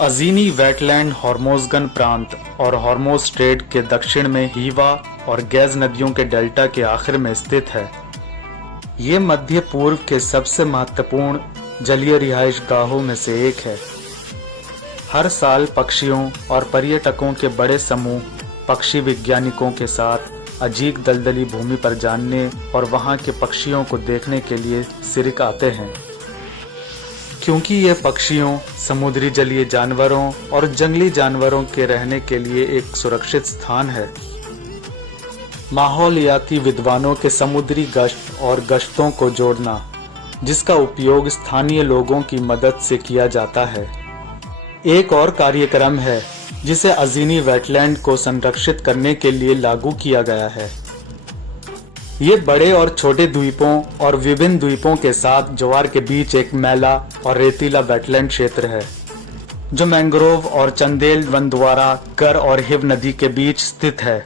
अजीनी wetland हॉर्मोज़गन प्रांत और हॉर्मोज़ straight के दक्षिण में हीवा और गैज़ नदियों के डेल्टा के आखिर में स्थित है। ये मध्य पूर्व के सबसे महत्वपूर्ण जलीय रिहाइश गाहों में से एक है। हर साल पक्षियों और पर्यटकों के बड़े समूह पक्षी वैज्ञानिकों के साथ अजीब दलदली भूमि पर जानने और वहाँ के पक्षियों को देखने के लिए सिरिक आते हैं, क्योंकि ये पक्षियों, समुद्री जलीय जानवरों और जंगली जानवरों के रहने के लिए एक सुरक्षित स्थान है। माहौलियाती विद्वानों के समुद्री गश्त और गश्तों को जोड़ना, जिसका उपयोग स्थानीय लोगों की मदद से किया जाता है, एक और कार्यक्रम है जिसे अजीनी वेटलैंड को संरक्षित करने के लिए लागू किया गया है। ये बड़े और छोटे द्वीपों और विभिन्न द्वीपों के साथ ज्वार के बीच एक मैला और रेतीला वेटलैंड क्षेत्र है, जो मैंग्रोव और चंदेल वन द्वारा कर और हिव नदी के बीच स्थित है।